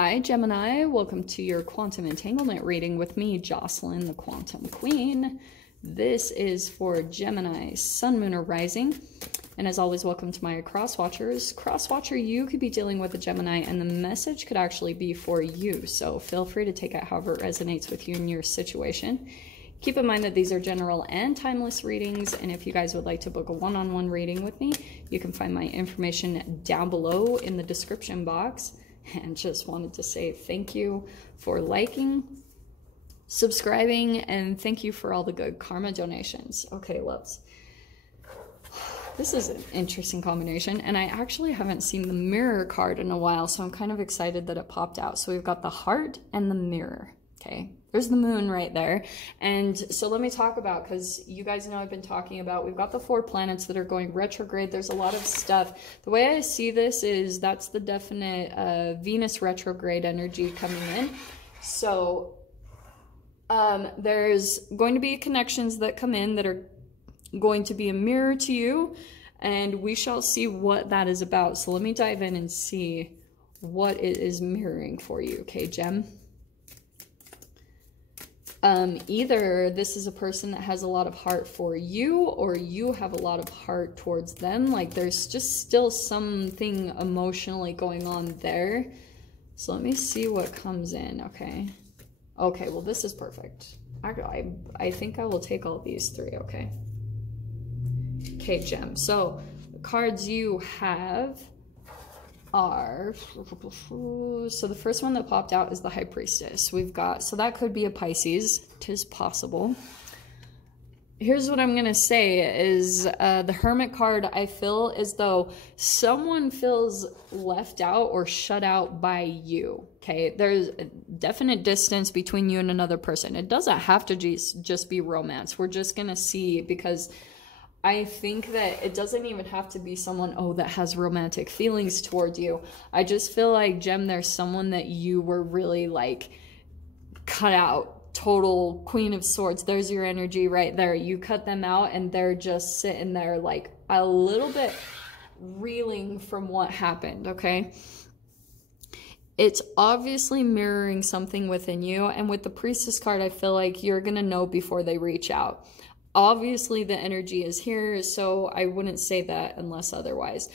Hi Gemini, welcome to your quantum entanglement reading with me, Jocelyn, the Quantum Queen. This is for Gemini, Sun, Moon, or Rising. And as always, welcome to my cross watchers. Cross watcher, you could be dealing with a Gemini and the message could actually be for you. So feel free to take it however it resonates with you in your situation. Keep in mind that these are general and timeless readings, and if you guys would like to book a one-on-one reading with me, you can find my information down below in the description box. And just wanted to say thank you for liking, subscribing, and thank you for all the good karma donations. Okay, loves. This is an interesting combination, and I actually haven't seen the mirror card in a while, so I'm kind of excited that it popped out. So we've got the heart and the mirror. Okay, there's the moon right there. And so let me talk about, because you guys know I've been talking about, we've got the 4 planets that are going retrograde. There's a lot of stuff. The way I see this is that's the definite Venus retrograde energy coming in. So there's going to be connections that come in that are going to be a mirror to you, and we shall see what that is about. So let me dive in and see what it is mirroring for you. Okay, Gem? Either this is a person that has a lot of heart for you, or you have a lot of heart towards them. Like there's just still something emotionally going on there. So let me see what comes in. Okay. Okay, well, this is perfect. I think I will take all these 3. Okay. Okay, Gem. So the cards you have are, so the first one that popped out is the High Priestess. We've got, so that could be a Pisces. 'Tis possible. Here's what I'm gonna say is the Hermit card, I feel as though someone feels left out or shut out by you. Okay, there's a definite distance between you and another person. It doesn't have to just be romance. We're just gonna see, because I think that it doesn't even have to be someone, oh, that has romantic feelings towards you. I just feel like, Gem, there's someone that you were really like cut out. Total Queen of Swords. There's your energy right there. You cut them out and they're just sitting there like a little bit reeling from what happened, okay? It's obviously mirroring something within you. And with the Priestess card, I feel like you're going to know before they reach out. Obviously, the energy is here, so I wouldn't say that unless otherwise.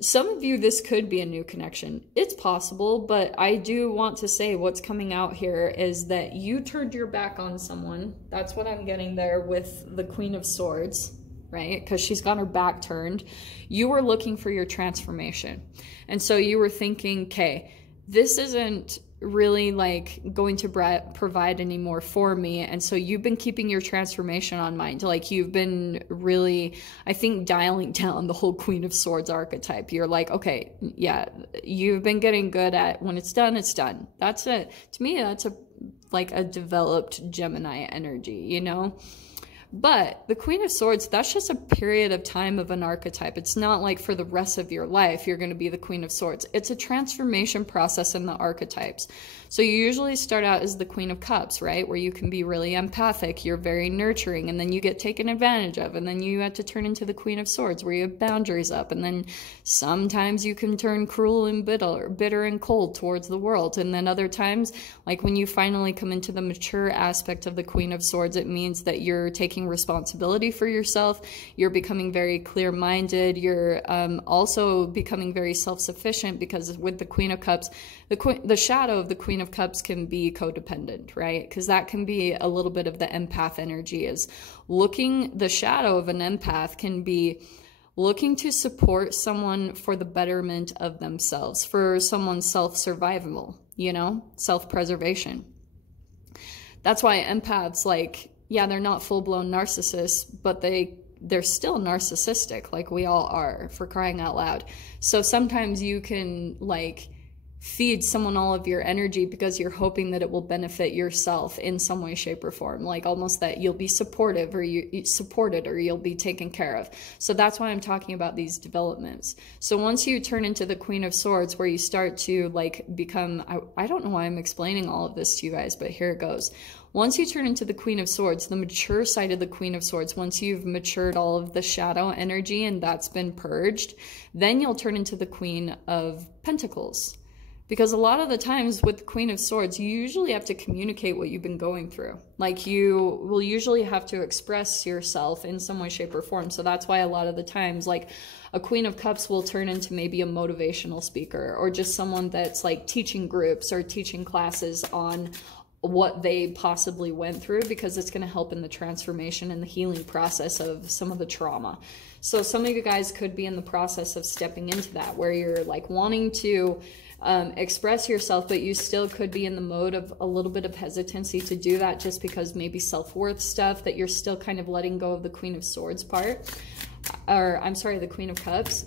Some of you, this could be a new connection. It's possible, but I do want to say what's coming out here is that you turned your back on someone. That's what I'm getting there with the Queen of Swords, right? Because she's got her back turned. You were looking for your transformation. And so you were thinking, okay, this isn't really like going to provide anymore for me, and so you've been keeping your transformation on mind. Like you've been really, I think, dialing down the whole Queen of Swords archetype. You're like, okay, yeah, you've been getting good at when it's done, it's done. That's it. To me, that's like a developed Gemini energy, you know? But the Queen of Swords, that's just a period of time of an archetype. It's not like for the rest of your life you're going to be the Queen of Swords. It's a transformation process in the archetypes. So you usually start out as the Queen of Cups, right? Where you can be really empathic, you're very nurturing, and then you get taken advantage of. And then you have to turn into the Queen of Swords where you have boundaries up. And then sometimes you can turn cruel and bitter and cold towards the world. And then other times, like when you finally come into the mature aspect of the Queen of Swords, it means that you're taking responsibility for yourself. You're becoming very clear-minded. You're also becoming very self-sufficient, because with the Queen of Cups, the shadow of the Queen of Cups can be codependent, right? Because that can be a little bit of the empath energy. Is looking, the shadow of an empath can be looking to support someone for the betterment of themselves, for someone's self-survival, you know, self-preservation. That's why empaths, like, yeah, they're not full-blown narcissists, but they're still narcissistic, like we all are, for crying out loud. So sometimes you can like feed someone all of your energy because you're hoping that it will benefit yourself in some way, shape, or form. Like almost that you'll be supportive, or you supported, or you'll be taken care of. So that's why I'm talking about these developments. So once you turn into the Queen of Swords, where you start to like become, I don't know why I'm explaining all of this to you guys, but here it goes. Once you turn into the Queen of Swords, the mature side of the Queen of Swords, once you've matured all of the shadow energy and that's been purged, then you'll turn into the Queen of Pentacles. Because a lot of the times with the Queen of Swords, you usually have to communicate what you've been going through. Like, you will usually have to express yourself in some way, shape, or form. So that's why a lot of the times, like, a Queen of Cups will turn into maybe a motivational speaker, or just someone that's like teaching groups or teaching classes on what they possibly went through, because it's going to help in the transformation and the healing process of some of the trauma. So some of you guys could be in the process of stepping into that, where you're like wanting to express yourself, but you still could be in the mode of a little bit of hesitancy to do that, just because maybe self-worth stuff, that you're still kind of letting go of the Queen of Swords part, or I'm sorry, the Queen of Cups.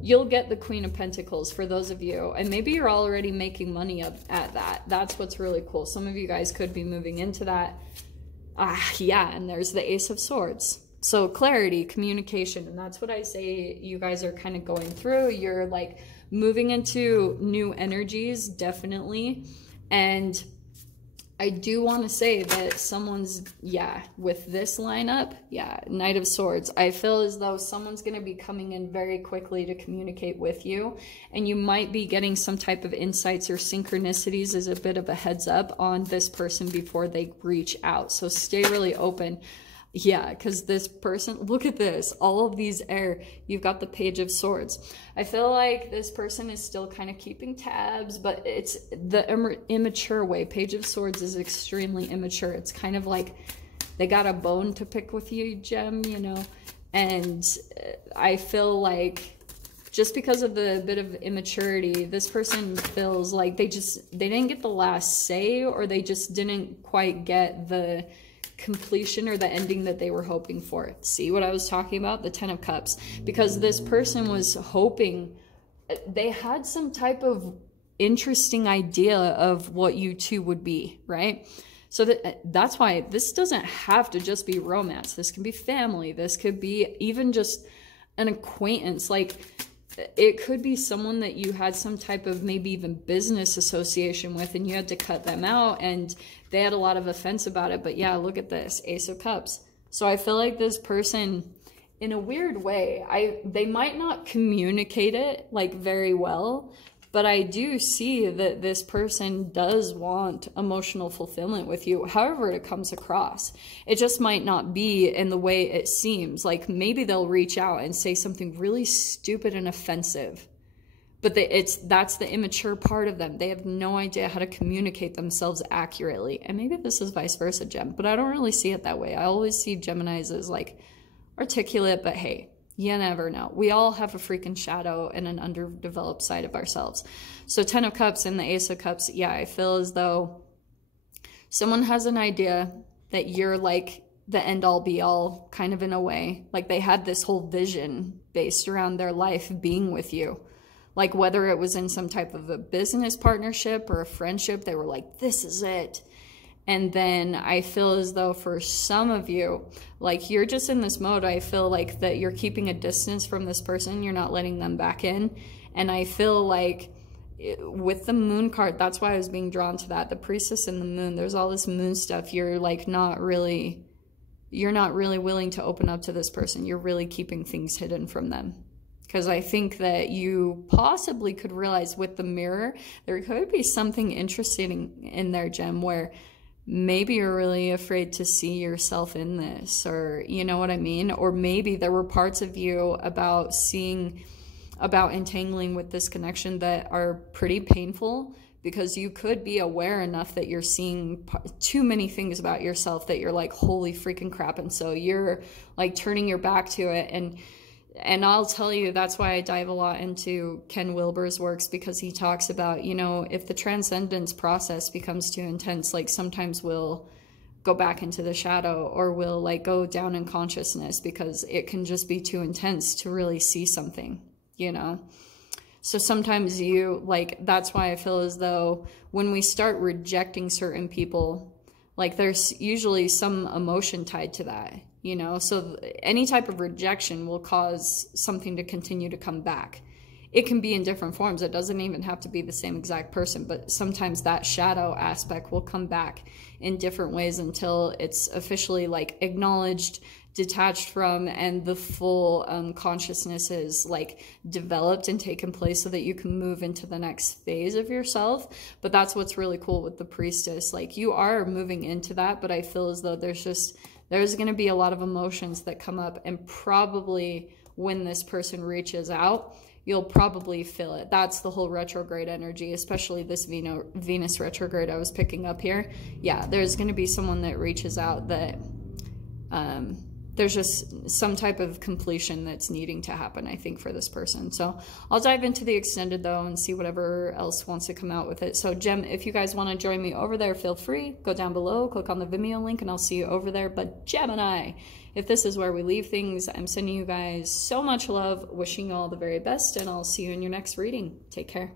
You'll get the Queen of Pentacles for those of you, and maybe you're already making money at that. That's what's really cool. Some of you guys could be moving into that. Yeah, and there's the Ace of Swords. So clarity, communication, and that's what I say you guys are kind of going through. You're like moving into new energies, definitely. And I do want to say that someone's, yeah, with this lineup, yeah, Knight of Swords, I feel as though someone's going to be coming in very quickly to communicate with you, and you might be getting some type of insights or synchronicities as a bit of a heads up on this person before they reach out. So stay really open. Yeah, because this person, look at this, all of these air, you've got the Page of Swords. I feel like this person is still kind of keeping tabs, but it's the immature way. Page of Swords is extremely immature. It's kind of like they got a bone to pick with you, Gem, you know? And I feel like just because of the bit of immaturity, this person feels like they didn't get the last say, or they just didn't quite get the completion or the ending that they were hoping for. See what I was talking about? The Ten of Cups. Because this person was hoping, they had some type of interesting idea of what you two would be, right? So that's why this doesn't have to just be romance. This can be family. This could be even just an acquaintance. Like, it could be someone that you had some type of maybe even business association with, and you had to cut them out, and they had a lot of offense about it. But yeah, look at this, Ace of Cups. So I feel like this person, in a weird way, they might not communicate it like very well, but I do see that this person does want emotional fulfillment with you, however it comes across. It just might not be in the way it seems. Like, maybe they'll reach out and say something really stupid and offensive, but that's the immature part of them. They have no idea how to communicate themselves accurately. And maybe this is vice versa, Gem, but I don't really see it that way. I always see Geminis as like articulate, but hey, you never know. We all have a freaking shadow and an underdeveloped side of ourselves. So Ten of Cups and the Ace of Cups, yeah, I feel as though someone has an idea that you're like the end-all be-all, kind of in a way. Like, they had this whole vision based around their life being with you. Like, whether it was in some type of a business partnership or a friendship, they were like, this is it. And then I feel as though for some of you, like, you're just in this mode. I feel like that you're keeping a distance from this person. You're not letting them back in. And I feel like with the Moon card, that's why I was being drawn to that. The Priestess and the Moon, there's all this Moon stuff. You're like not really willing to open up to this person. You're really keeping things hidden from them. Because I think that you possibly could realize with the Mirror, there could be something interesting in there, Gem, where maybe you're really afraid to see yourself in this, or you know what I mean? Or maybe there were parts of you about entangling with this connection that are pretty painful, because you could be aware enough that you're seeing too many things about yourself that you're like, holy freaking crap. And so you're like turning your back to it. And I'll tell you, that's why I dive a lot into Ken Wilber's works, because he talks about, you know, if the transcendence process becomes too intense, like sometimes we'll go back into the shadow, or we'll like go down in consciousness, because it can just be too intense to really see something, you know? So sometimes that's why I feel as though when we start rejecting certain people, like there's usually some emotion tied to that. You know, so any type of rejection will cause something to continue to come back. it can be in different forms. It doesn't even have to be the same exact person, but sometimes that shadow aspect will come back in different ways until it's officially like acknowledged, detached from, and the full consciousness is like developed and taken place so that you can move into the next phase of yourself. But that's what's really cool with the priestess. Like, you are moving into that, but I feel as though there's going to be a lot of emotions that come up, and probably when this person reaches out, you'll probably feel it. That's the whole retrograde energy, especially this Venus retrograde I was picking up here. Yeah, there's going to be someone that reaches out that there's just some type of completion that's needing to happen, I think, for this person. So I'll dive into the extended, though, and see whatever else wants to come out with it. So, Gem, if you guys want to join me over there, feel free. Go down below, click on the Vimeo link, and I'll see you over there. But Gemini, if this is where we leave things, I'm sending you guys so much love, wishing you all the very best, and I'll see you in your next reading. Take care.